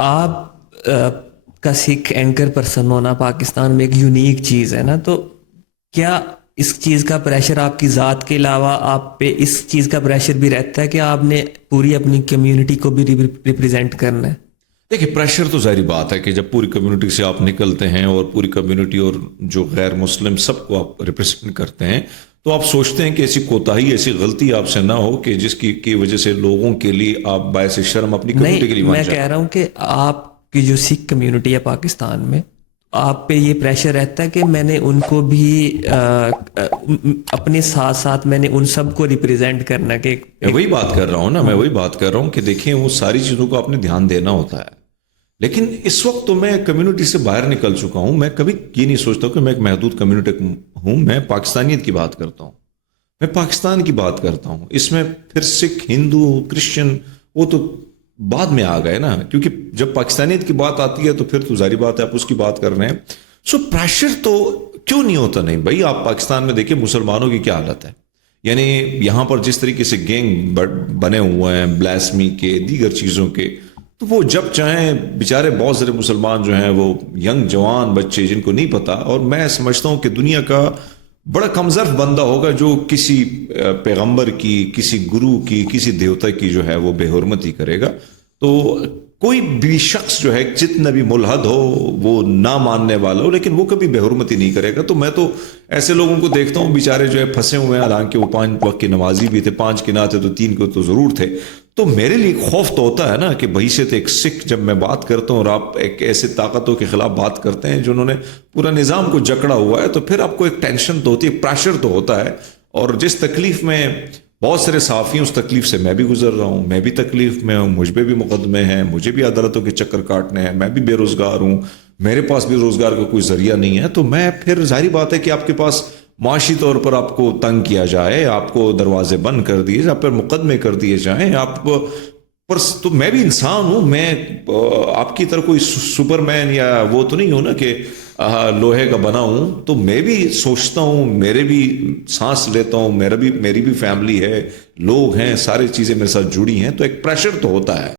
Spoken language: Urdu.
آپ کا سکھ اینکر پرسن ہونا پاکستان میں ایک یونیک چیز ہے نا، تو کیا اس چیز کا پریشر آپ کی ذات کے علاوہ آپ پہ اس چیز کا پریشر بھی رہتا ہے کہ آپ نے پوری اپنی کمیونٹی کو بھی ریپرزینٹ کرنا ہے؟ دیکھیے، پریشر تو ظاہری بات ہے کہ جب پوری کمیونٹی سے آپ نکلتے ہیں اور پوری کمیونٹی اور جو غیر مسلم سب کو آپ ریپرزینٹ کرتے ہیں، تو آپ سوچتے ہیں کہ ایسی کوتاہی، ایسی غلطی آپ سے نہ ہو کہ جس کی وجہ سے لوگوں کے لیے آپ باعث شرم اپنی کمیونٹی کے لیے نہیں، بن میں جائیں۔ کہہ رہا ہوں کہ آپ کی جو سکھ کمیونٹی ہے پاکستان میں، آپ پہ یہ پریشر رہتا ہے کہ میں نے ان کو بھی اپنے ساتھ ساتھ میں نے ان سب کو ریپرزینٹ کرنا کہ میں وہی بات کر رہا ہوں نا، میں وہی بات کر رہا ہوں کہ دیکھیں، وہ ساری چیزوں کو آپ نے دھیان دینا ہوتا ہے، لیکن اس وقت تو میں کمیونٹی سے باہر نکل چکا ہوں۔ میں کبھی یہ نہیں سوچتا کہ میں ایک محدود کمیونٹی ہوں، میں پاکستانیت کی بات کرتا ہوں، میں پاکستان کی بات کرتا ہوں۔ اس میں پھر سکھ، ہندو، کرسچن وہ تو بعد میں آ گئے نا، کیونکہ جب پاکستانیت کی بات آتی ہے تو پھر تو ظاہری بات ہے آپ اس کی بات کر رہے ہیں۔ سو پریشر تو کیوں نہیں ہوتا؟ نہیں بھائی، آپ پاکستان میں دیکھیں مسلمانوں کی کیا حالت ہے، یعنی یہاں پر جس طریقے سے گینگ بنے ہوئے ہیں بلاسمی کے، دیگر چیزوں کے، تو وہ جب چاہیں بیچارے بہت سارے مسلمان جو ہیں وہ ینگ جوان بچے جن کو نہیں پتا، اور میں سمجھتا ہوں کہ دنیا کا بڑا کمزرف بندہ ہوگا جو کسی پیغمبر کی، کسی گرو کی، کسی دیوتا کی جو ہے وہ بے حرمتی کرے گا۔ تو کوئی بھی شخص جو ہے جتنا بھی ملحد ہو، وہ نہ ماننے والا ہو، لیکن وہ کبھی بے حرمتی نہیں کرے گا۔ تو میں تو ایسے لوگوں کو دیکھتا ہوں بیچارے جو ہے پھنسے ہوئے ہیں، حالانکہ وہ 5 وقت کی نمازی بھی تھے، 5 کی نہ تھے تو 3 کو تو ضرور تھے۔ تو میرے لیے خوف تو ہوتا ہے نا کہ بحیثیت ایک سکھ جب میں بات کرتا ہوں اور آپ ایک ایسے طاقتوں کے خلاف بات کرتے ہیں جنہوں نے پورا نظام کو جکڑا ہوا ہے، تو پھر آپ کو ایک ٹینشن تو ہوتی ہے، ایک پریشر تو ہوتا ہے۔ اور جس تکلیف میں بہت سارے صحافی ہیں، اس تکلیف سے میں بھی گزر رہا ہوں، میں بھی تکلیف میں ہوں، مجھ پہ بھی مقدمے ہیں، مجھے بھی عدالتوں کے چکر کاٹنے ہیں، میں بھی بے روزگار ہوں، میرے پاس بھی روزگار کا کوئی ذریعہ نہیں ہے۔ تو میں پھر ظاہری بات ہے کہ آپ کے پاس معاشی طور پر آپ کو تنگ کیا جائے، آپ کو دروازے بند کر دیے جائیں، آپ پر مقدمے کر دیے جائیں، آپ پر تو میں بھی انسان ہوں، میں آپ کی طرح کوئی سپر مین یا وہ تو نہیں ہوں نا کہ لوہے کا بنا ہوں۔ تو میں بھی سوچتا ہوں، میرے بھی سانس لیتا ہوں، میری بھی فیملی ہے، لوگ ہیں، ساری چیزیں میرے ساتھ جڑی ہیں، تو ایک پریشر تو ہوتا ہے۔